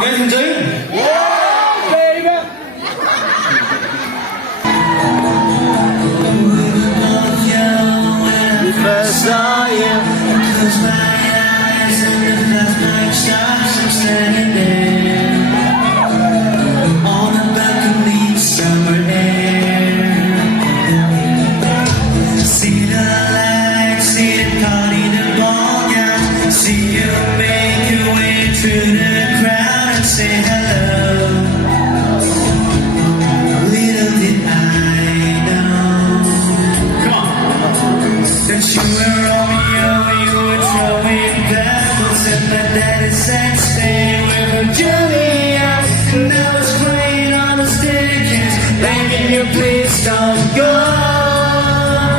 guys enjoying? Yeah, baby. First saw you, close my eyes and the last night stars. I'm standing there on the balcony, summer air. See the lights, see the party, the ball gown. See you make your way through the crowd and say hello. Little did I know. Come on. That you were Romeo, you were throwing pebbles, and my daddy said stay with Juliet. And I was crying on the staircase, begging you please don't go.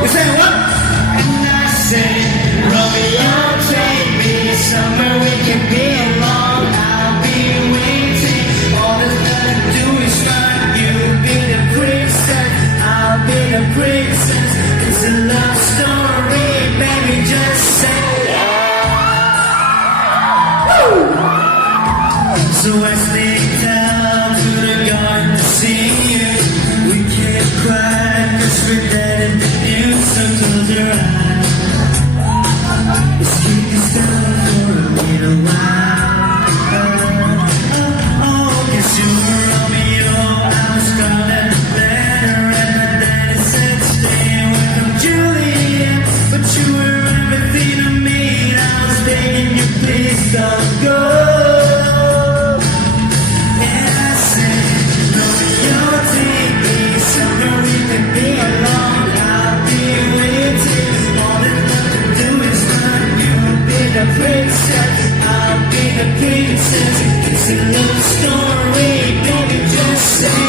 You say what? And I said, Romeo, take me somewhere we can be alone. I'll be waiting. All there's left to do is run. You'll be the princess, I'll be the princess. It's a love story, baby, just say so I sneaked out to the garden to see you. We can't cry cause we're dead in the news. So close your eyes. Let's keep this down for a little while. Oh, cause you were Romeo, I was Scarlet Leander, and my daddy said stay with him, Juliet. But you were everything to me, and I was begging you please don't go. And I said, Romeo, take me somewhere we can be alone. I'll be waiting. All there's left to do is run. You'll be the princess, I'll be the princess. It's a love story, baby, just say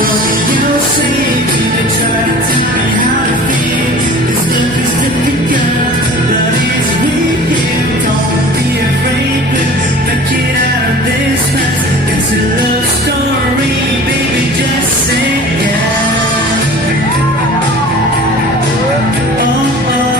Romeo, save me. They try to tell me how to feel. This love is difficult, but it's real. Don't be afraid, but make it out of this mess. It's a love story, baby, just say yeah. Oh, oh.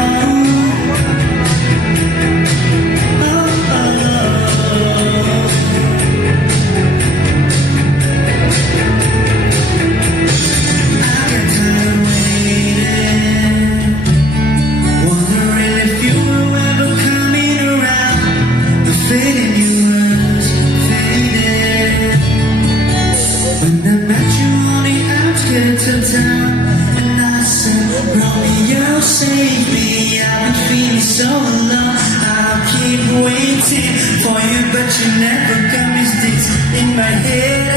And I said, Romeo, save me. I've been feeling so alone. I'll keep waiting for you, but you never come. These things in my head.